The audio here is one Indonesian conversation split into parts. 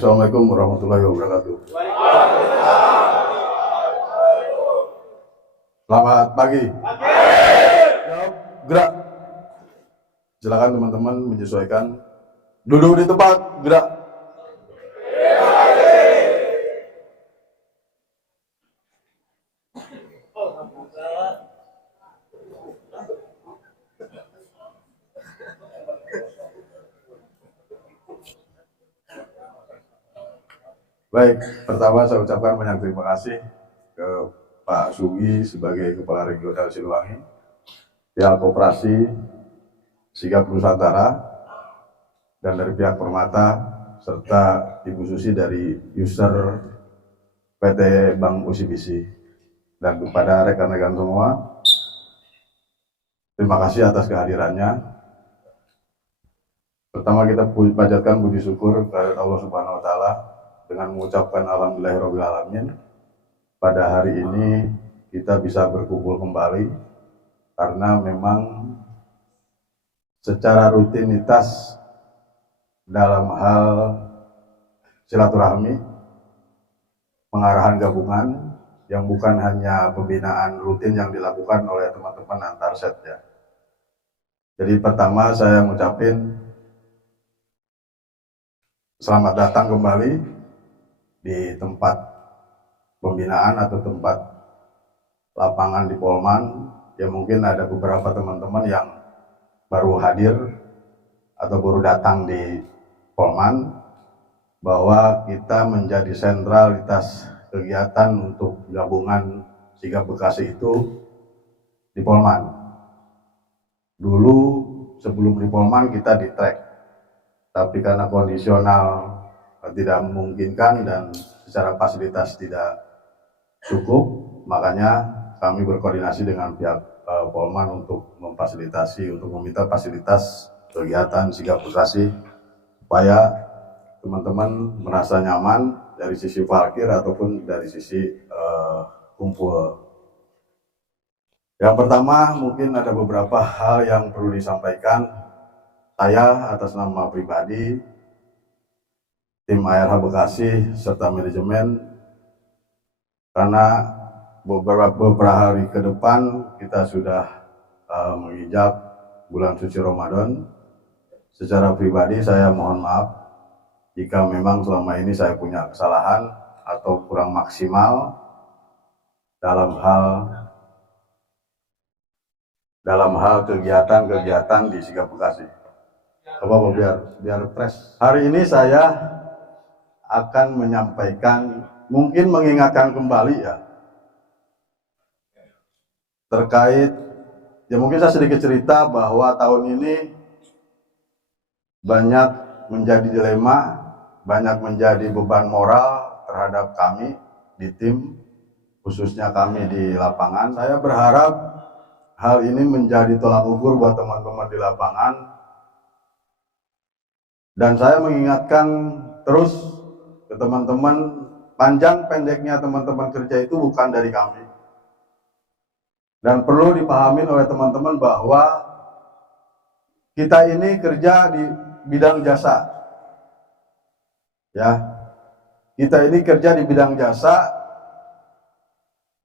Assalamualaikum warahmatullahi wabarakatuh. Selamat pagi. Gerak. Silakan teman-teman menyesuaikan. Duduk di tempat, gerak. Baik, pertama saya ucapkan banyak terima kasih ke Pak Sugi sebagai Kepala Regional Siliwangi, pihak Koperasi Sigap Nusantara, dan dari pihak Permata, serta Ibu Susi dari user PT Bank OCBC. Dan kepada rekan-rekan semua, terima kasih atas kehadirannya. Pertama kita panjatkan puji syukur kepada Allah Subhanahu wa Ta'ala dengan mengucapkan alhamdulillahirrahmanirrahim. Pada hari ini kita bisa berkumpul kembali karena memang secara rutinitas dalam hal silaturahmi, pengarahan gabungan yang bukan hanya pembinaan rutin yang dilakukan oleh teman-teman antar set ya. Jadi pertama saya ngucapin selamat datang kembali di tempat pembinaan atau tempat lapangan di Polman. Ya mungkin ada beberapa teman-teman yang baru hadir atau baru datang di Polman, bahwa kita menjadi sentralitas kegiatan untuk gabungan Sigap Bekasi itu di Polman. Dulu sebelum di Polman kita di track, tapi karena kondisional tidak memungkinkan dan secara fasilitas tidak cukup, makanya kami berkoordinasi dengan pihak Polman untuk memfasilitasi, untuk meminta fasilitas kegiatan Sigap Bekasi supaya teman-teman merasa nyaman dari sisi parkir ataupun dari sisi kumpul. Yang pertama mungkin ada beberapa hal yang perlu disampaikan saya atas nama pribadi, tim ARH Bekasi serta manajemen, karena beberapa hari ke depan kita sudah menginjak bulan suci Ramadan. Secara pribadi saya mohon maaf jika memang selama ini saya punya kesalahan atau kurang maksimal dalam hal kegiatan-kegiatan di Sigap Bekasi. Apa biar fresh. Hari ini saya akan menyampaikan, mungkin mengingatkan kembali ya, terkait, ya mungkin saya sedikit cerita bahwa tahun ini banyak menjadi dilema, banyak menjadi beban moral terhadap kami di tim, khususnya kami di lapangan. Saya berharap hal ini menjadi tolak ukur buat teman-teman di lapangan, dan saya mengingatkan terus ke teman-teman, panjang pendeknya teman-teman kerja itu bukan dari kami. Dan perlu dipahami oleh teman-teman bahwa kita ini kerja di bidang jasa. Ya. Kita ini kerja di bidang jasa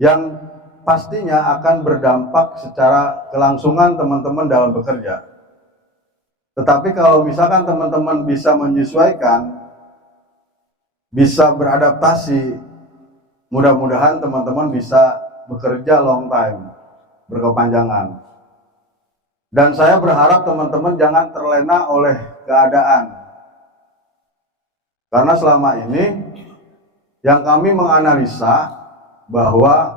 yang pastinya akan berdampak secara kelangsungan teman-teman dalam bekerja. Tetapi kalau misalkan teman-teman bisa menyesuaikan, bisa beradaptasi, mudah-mudahan teman-teman bisa bekerja long time, berkepanjangan. Dan saya berharap teman-teman jangan terlena oleh keadaan. Karena selama ini yang kami menganalisa bahwa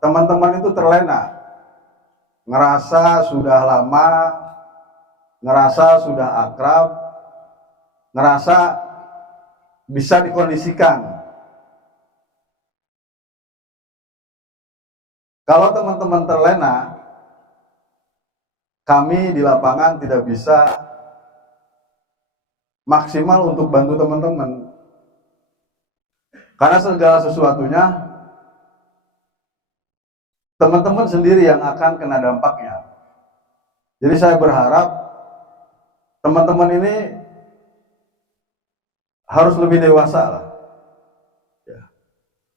teman-teman itu terlena, ngerasa sudah lama, ngerasa sudah akrab, ngerasa bisa dikondisikan. Kalau teman-teman terlena, kami di lapangan tidak bisa maksimal untuk bantu teman-teman. Karena segala sesuatunya teman-teman sendiri yang akan kena dampaknya. Jadi saya berharap teman-teman ini harus lebih dewasa lah. Ya.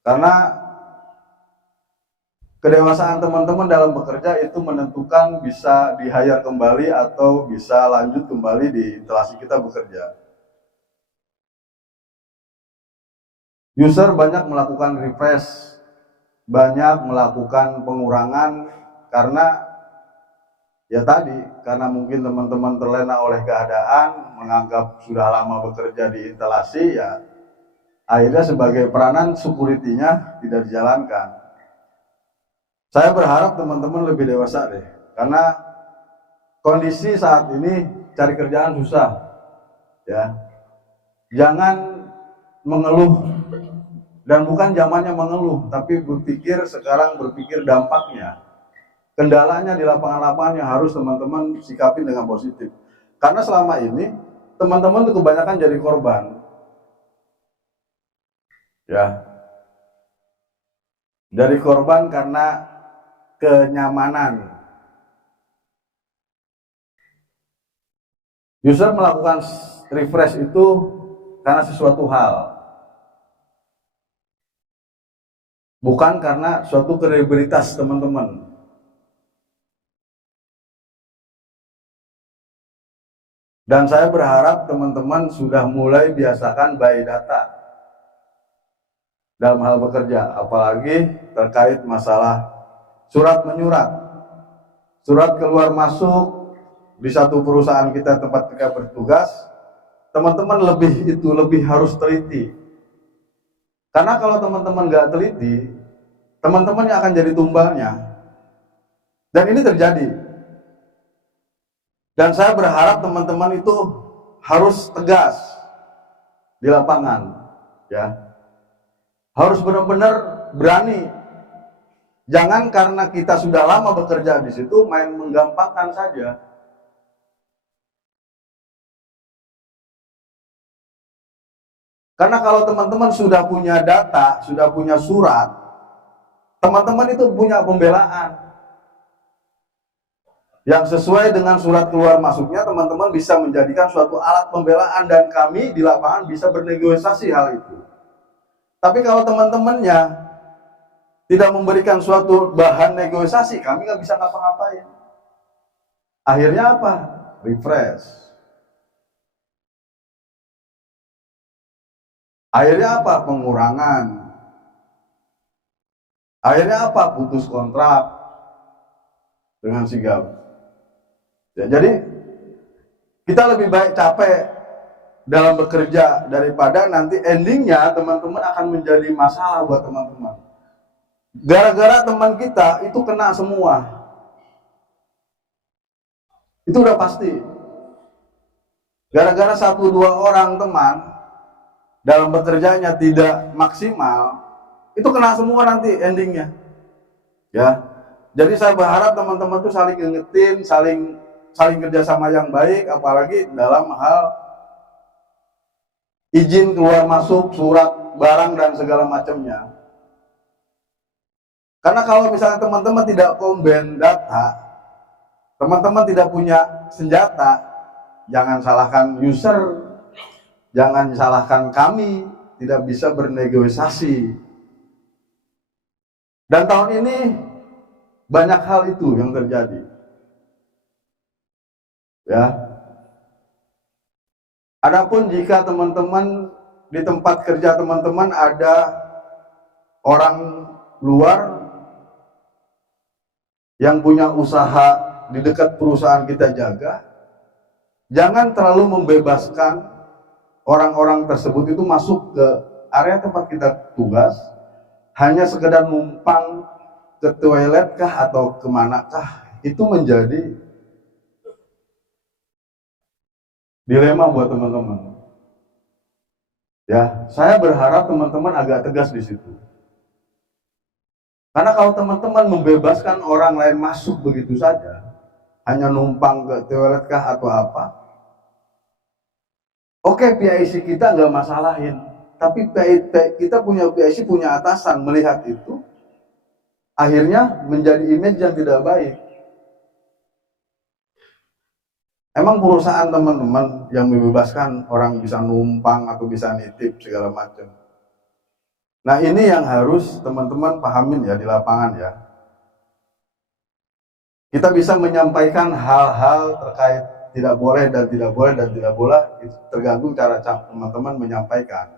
Karena kedewasaan teman-teman dalam bekerja itu menentukan bisa di-hire kembali atau bisa lanjut kembali di instalasi kita bekerja. User banyak melakukan refresh, banyak melakukan pengurangan karena ya tadi, karena mungkin teman-teman terlena oleh keadaan, menganggap sudah lama bekerja di instalasi, ya akhirnya sebagai peranan security-nya tidak dijalankan. Saya berharap teman-teman lebih dewasa deh, karena kondisi saat ini cari kerjaan susah, ya. Jangan mengeluh, dan bukan zamannya mengeluh, tapi sekarang berpikir dampaknya, kendalanya di lapangan-lapangan yang harus teman-teman sikapin dengan positif. Karena selama ini teman-teman tuh kebanyakan jadi korban, ya. Dari korban karena kenyamanan. User melakukan refresh itu karena sesuatu hal, bukan karena suatu kredibilitas teman-teman. Dan saya berharap teman-teman sudah mulai biasakan by data dalam hal bekerja, apalagi terkait masalah surat menyurat, surat keluar masuk di satu perusahaan kita tempat kita bertugas. Teman-teman lebih harus teliti, karena kalau teman-teman nggak teliti, teman-teman yang akan jadi tumbalnya. Dan ini terjadi, dan saya berharap teman-teman itu harus tegas di lapangan, ya, harus benar-benar berani. Jangan karena kita sudah lama bekerja di situ main menggampangkan saja. Karena kalau teman-teman sudah punya data, sudah punya surat, teman-teman itu punya pembelaan yang sesuai dengan surat keluar masuknya. Teman-teman bisa menjadikan suatu alat pembelaan, dan kami di lapangan bisa bernegosiasi hal itu. Tapi kalau teman-temannya tidak memberikan suatu bahan negosiasi, kami nggak bisa ngapa-ngapain. Akhirnya apa? Refresh. Akhirnya apa? Pengurangan. Akhirnya apa? Putus kontrak dengan sigap. Ya, jadi kita lebih baik capek dalam bekerja daripada nanti endingnya teman-teman akan menjadi masalah buat teman-teman. Gara-gara teman kita itu kena semua. Itu udah pasti. Gara-gara 1-2 orang teman dalam bekerjanya tidak maksimal, itu kena semua nanti endingnya, ya. Jadi saya berharap teman-teman tuh saling ingetin, saling kerjasama yang baik, apalagi dalam hal izin keluar masuk, surat barang dan segala macamnya. Karena kalau misalnya teman-teman tidak combine data, teman-teman tidak punya senjata, jangan salahkan user, jangan salahkan kami, tidak bisa bernegosiasi. Dan tahun ini banyak hal itu yang terjadi, ya. Adapun jika teman-teman di tempat kerja teman-teman ada orang luar yang punya usaha di dekat perusahaan kita jaga, jangan terlalu membebaskan orang-orang tersebut itu masuk ke area tempat kita tugas hanya sekedar numpang ke toilet kah atau kemanakah. Itu menjadi dilema buat teman-teman, ya. Saya berharap teman-teman agak tegas di situ, karena kalau teman-teman membebaskan orang lain masuk begitu saja hanya numpang ke toilet kah atau apa, oke, PIC kita nggak masalahin, tapi kita punya PIC, punya atasan melihat itu, akhirnya menjadi image yang tidak baik. Emang perusahaan teman-teman yang membebaskan orang bisa numpang atau bisa nitip segala macam. Nah ini yang harus teman-teman pahamin ya di lapangan ya. Kita bisa menyampaikan hal-hal terkait tidak boleh dan tidak boleh dan tidak boleh, itu tergantung cara teman-teman menyampaikan.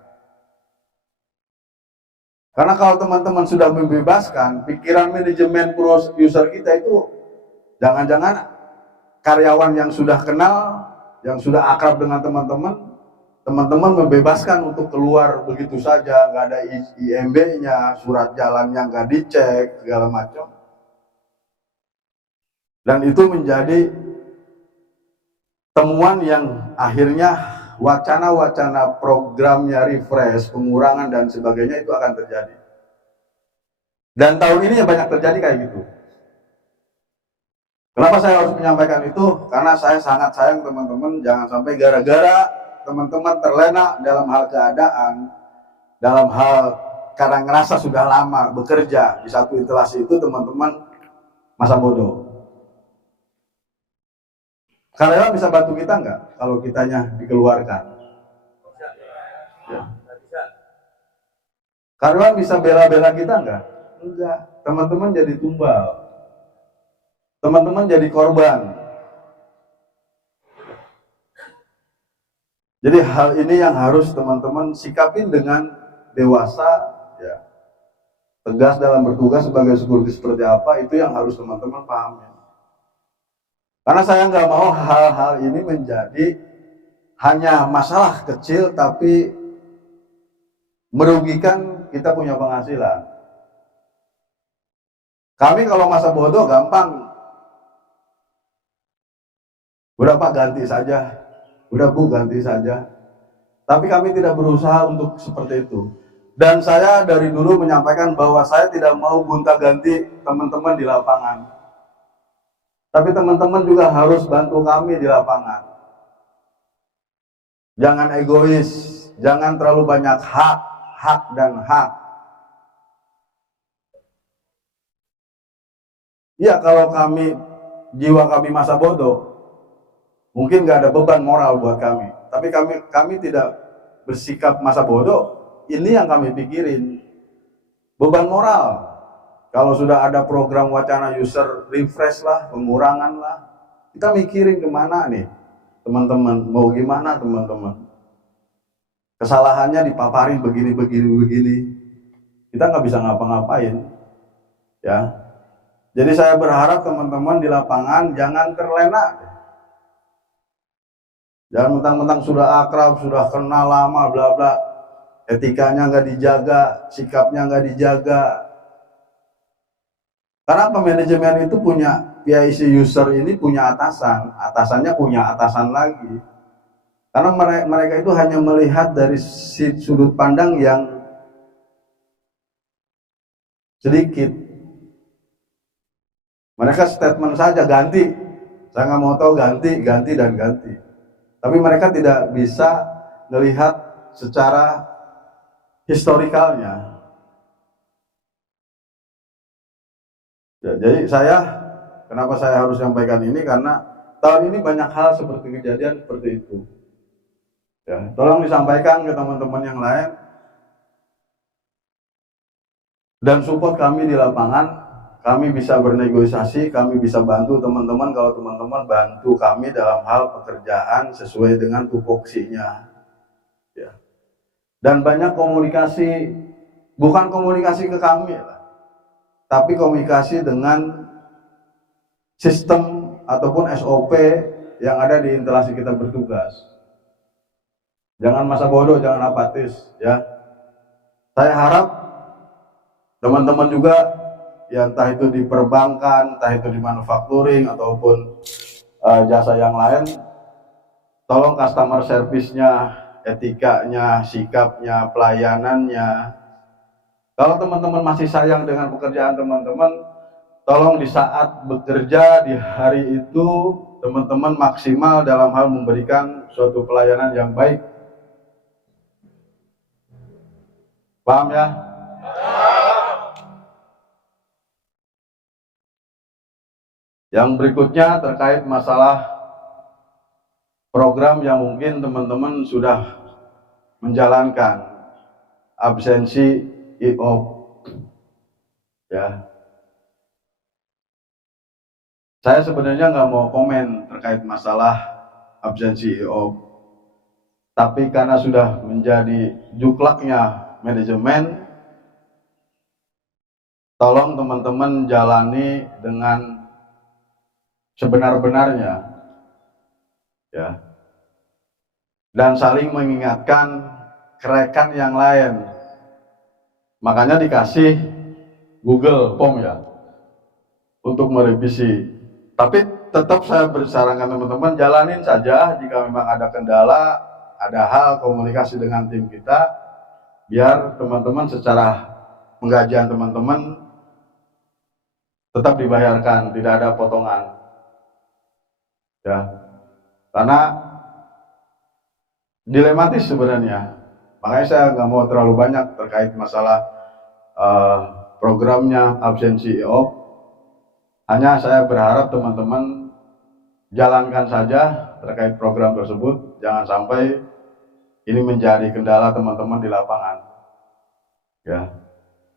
Karena kalau teman-teman sudah membebaskan, pikiran manajemen user kita itu jangan-jangan karyawan yang sudah kenal, yang sudah akrab dengan teman-teman, teman-teman membebaskan untuk keluar begitu saja, nggak ada IMB-nya, surat jalannya nggak dicek, segala macam. Dan itu menjadi temuan yang akhirnya wacana-wacana programnya refresh, pengurangan dan sebagainya itu akan terjadi. Dan tahun ini banyak terjadi kayak gitu. Kenapa saya harus menyampaikan itu? Karena saya sangat sayang teman-teman, jangan sampai gara-gara teman-teman terlena dalam hal keadaan, dalam hal karena ngerasa sudah lama bekerja di satu instalasi itu, teman-teman masa bodoh. Karyawan bisa bantu kita nggak kalau kitanya dikeluarkan? Ya. Karyawan bisa bela-bela kita nggak? Enggak. Teman-teman jadi tumbal. Teman-teman jadi korban. Jadi hal ini yang harus teman-teman sikapin dengan dewasa, ya. Tegas dalam bertugas sebagai security seperti apa, itu yang harus teman-teman pahami. Karena saya nggak mau hal-hal ini menjadi hanya masalah kecil tapi merugikan kita punya penghasilan. Kami kalau masa bodoh gampang. Udah Pak ganti saja, udah Bu ganti saja. Tapi kami tidak berusaha untuk seperti itu. Dan saya dari dulu menyampaikan bahwa saya tidak mau gonta-ganti teman-teman di lapangan. Tapi teman-teman juga harus bantu kami di lapangan. Jangan egois, jangan terlalu banyak hak dan hak. Ya kalau jiwa kami masa bodoh, mungkin nggak ada beban moral buat kami, tapi kami tidak bersikap masa bodoh. Ini yang kami pikirin, beban moral. Kalau sudah ada program wacana user refresh lah, pengurangan lah, kita mikirin kemana nih teman-teman, mau gimana teman-teman. Kesalahannya dipaparin begini, kita nggak bisa ngapa-ngapain, ya. Jadi saya berharap teman-teman di lapangan jangan terlena. Jangan mentang-mentang sudah akrab, sudah kenal lama, bla bla, etikanya nggak dijaga, sikapnya nggak dijaga. Karena manajemen itu punya PIC user ini punya atasan, atasannya punya atasan lagi. Karena mereka itu hanya melihat dari sudut pandang yang sedikit. Mereka statement saja ganti, saya nggak mau tahu ganti. Tapi mereka tidak bisa melihat secara historikalnya. Ya, jadi kenapa saya harus sampaikan ini? Karena tahun ini banyak hal seperti kejadian seperti itu. Ya, tolong disampaikan ke teman-teman yang lain dan support kami di lapangan. Kami bisa bernegosiasi, kami bisa bantu teman-teman kalau teman-teman bantu kami dalam hal pekerjaan sesuai dengan tupoksinya. Ya. Dan banyak komunikasi, bukan komunikasi ke kami, tapi komunikasi dengan sistem ataupun SOP yang ada di instalasi kita bertugas. Jangan masa bodoh, jangan apatis, ya. Saya harap teman-teman juga, ya entah itu di perbankan, entah itu di manufacturing ataupun jasa yang lain, tolong customer service-nya, etikanya, sikapnya, pelayanannya. Kalau teman-teman masih sayang dengan pekerjaan teman-teman, tolong di saat bekerja di hari itu teman-teman maksimal dalam hal memberikan suatu pelayanan yang baik. Paham ya? Yang berikutnya terkait masalah program yang mungkin teman-teman sudah menjalankan, absensi IOP, ya. Saya sebenarnya nggak mau komen terkait masalah absensi IOP, tapi karena sudah menjadi juklaknya manajemen, tolong teman-teman jalani dengan sebenar-benarnya, ya, dan saling mengingatkan rekan yang lain. Makanya dikasih Google Form ya untuk merevisi. Tapi tetap saya bersarankan teman-teman jalanin saja. Jika memang ada kendala, ada hal komunikasi dengan tim kita, biar teman-teman secara penggajian teman-teman tetap dibayarkan, tidak ada potongan, ya. Karena dilematis sebenarnya. Makanya saya nggak mau terlalu banyak terkait masalah programnya absensi IOP. Hanya saya berharap teman-teman jalankan saja terkait program tersebut. Jangan sampai ini menjadi kendala teman-teman di lapangan. Ya,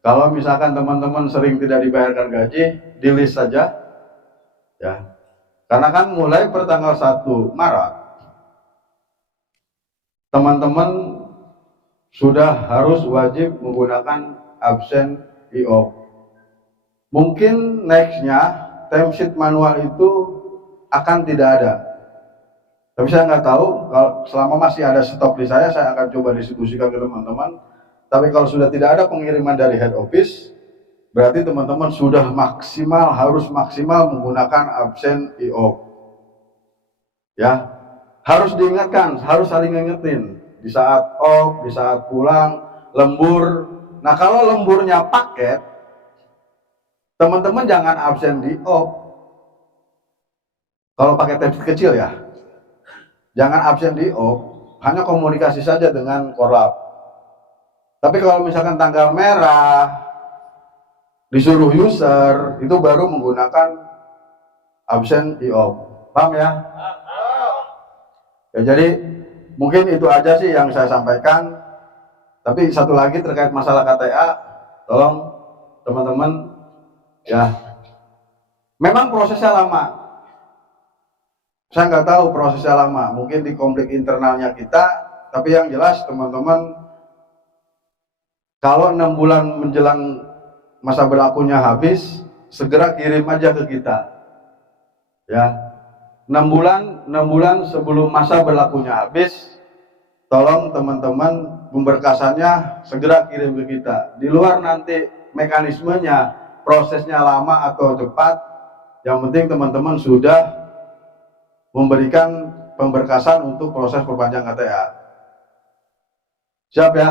kalau misalkan teman-teman sering tidak dibayarkan gaji, di list saja. Ya, karena kan mulai pertanggal 1 Maret, teman-teman sudah harus wajib menggunakan absen IOP. Mungkin nextnya timesheet manual itu akan tidak ada. Tapi saya nggak tahu, kalau selama masih ada stok di saya akan coba diskusikan ke teman-teman. Tapi kalau sudah tidak ada pengiriman dari head office, berarti teman-teman sudah maksimal, harus maksimal menggunakan absen IOP. Ya, harus diingatkan, harus saling ngingetin. Di saat off, di saat pulang, lembur. Nah kalau lemburnya paket, teman-teman jangan absen di off. Kalau pakai tablet kecil ya, jangan absen di off, hanya komunikasi saja dengan korlap. Tapi kalau misalkan tanggal merah, disuruh user, itu baru menggunakan absen di off. Paham ya? Ya, jadi mungkin itu aja sih yang saya sampaikan. Tapi satu lagi terkait masalah KTA, tolong teman-teman, ya, memang prosesnya lama. Saya nggak tahu prosesnya lama, mungkin di konflik internalnya kita. Tapi yang jelas teman-teman, kalau 6 bulan menjelang masa berlakunya habis, segera kirim aja ke kita. Ya, 6 bulan sebelum masa berlakunya habis, tolong teman-teman pemberkasannya segera kirim ke kita. Di luar nanti mekanismenya, prosesnya lama atau cepat, yang penting teman-teman sudah memberikan pemberkasan untuk proses perpanjang KTA. Siap ya?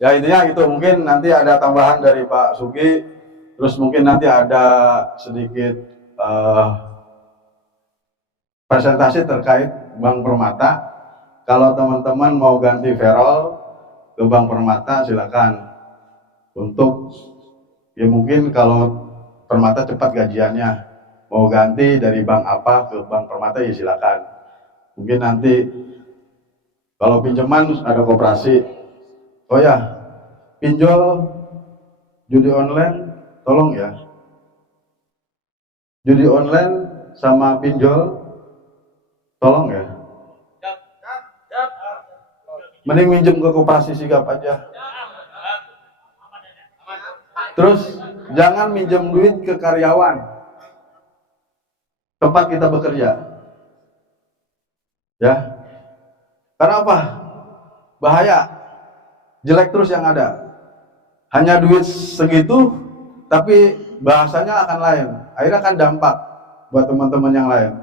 Ya intinya gitu, mungkin nanti ada tambahan dari Pak Sugi, terus mungkin nanti ada sedikit presentasi terkait Bank Permata. Kalau teman-teman mau ganti Verol ke Bank Permata silakan. Untuk ya mungkin kalau Permata cepat gajiannya, mau ganti dari bank apa ke Bank Permata ya silakan. Mungkin nanti kalau pinjaman ada koperasi. Oh ya, pinjol judi online tolong ya. Judi online sama pinjol tolong ya. Mending minjem ke koperasi Sigap aja. Terus jangan minjem duit ke karyawan tempat kita bekerja. Ya. Karena apa? Bahaya. Jelek terus yang ada. Hanya duit segitu tapi bahasanya akan lain. Akhirnya akan dampak buat teman-teman yang lain.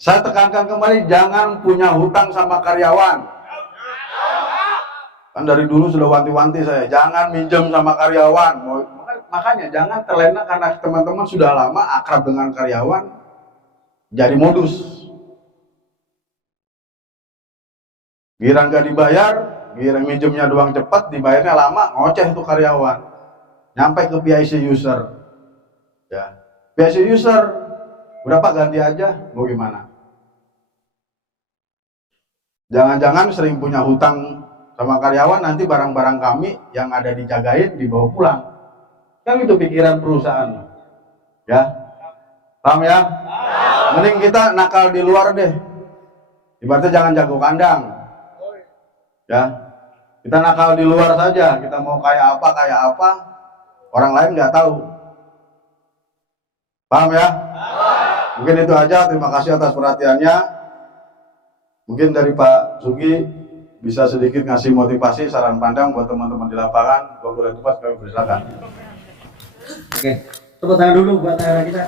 Saya tekankan kembali, jangan punya hutang sama karyawan. Kan dari dulu sudah wanti-wanti saya, jangan minjem sama karyawan. Makanya jangan terlena karena teman-teman sudah lama akrab dengan karyawan, jadi modus. Giliran gak dibayar, giliran minjemnya doang cepat, dibayarnya lama, ngoceh tuh karyawan. Nyampe ke PIC user. Ya. PIC user Udah Pak ganti aja, mau gimana? Jangan-jangan sering punya hutang sama karyawan, nanti barang-barang kami yang ada dijagain dibawa pulang. Kan itu pikiran perusahaan. Ya, paham ya? Mending kita nakal di luar deh. Ibaratnya jangan jago kandang. Ya, kita nakal di luar saja. Kita mau kayak apa, orang lain nggak tahu. Paham ya? Mungkin itu aja. Terima kasih atas perhatiannya. Mungkin dari Pak Sugi bisa sedikit ngasih motivasi, saran pandang buat teman-teman di lapangan. Kalau boleh tepat kami persilakan. Oke, tepuk tangan dulu buat acara kita.